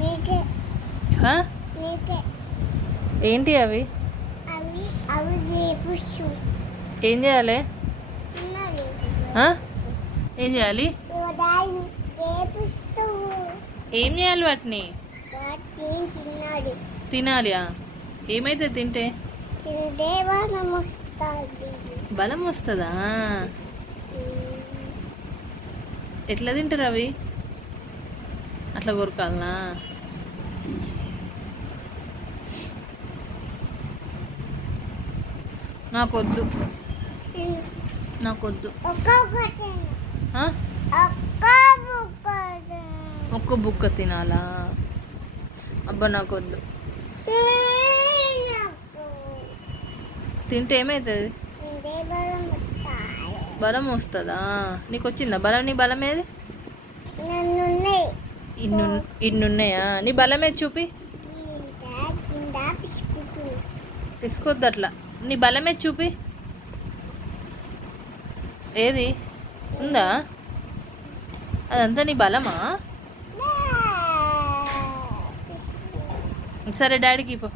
నీకే హా? నీకే ఏంటి అవి? అవి అవి రేపుచ్చు ఏం చేయాలి? ఉన్నది ఆ? ఏం చేయాలి? డాడీ రేపుస్తూ ఏం చేయాలి వాటిని? వాటిని తిన్నాడు తినాలి. ఏమైతే తింటే తింటే మనం వస్తుంది బలం వస్తుందా? ఎట్లా తింటారు అవి? అట్లా కొరకాలనా? నాకొద్దు, నాకొద్దు. ఒక్కొక్కటి ఆ? ఒక్కొక్కటి ఒక్క బుక్క తినాలా? అబ్బా నాకొద్దు. తినకు తింటే ఏమవుతుంది? తింటే బలం వస్తాయి బలం వస్తుందా? నీకు వచ్చిందా బలం? నీ బలం ఏది? నన్నున్నాయి ఇన్ని ఇన్ని ఉన్నాయా? నీ బలం ఏది చూపి. తింటా కింద పిసుకుంటున్నా తీసుకోవద్దు అట్లా. నీ బలం ఏది చూపి. ఏది ఉందా? అదంతా నీ బలమా? సరే డాడీకి పో.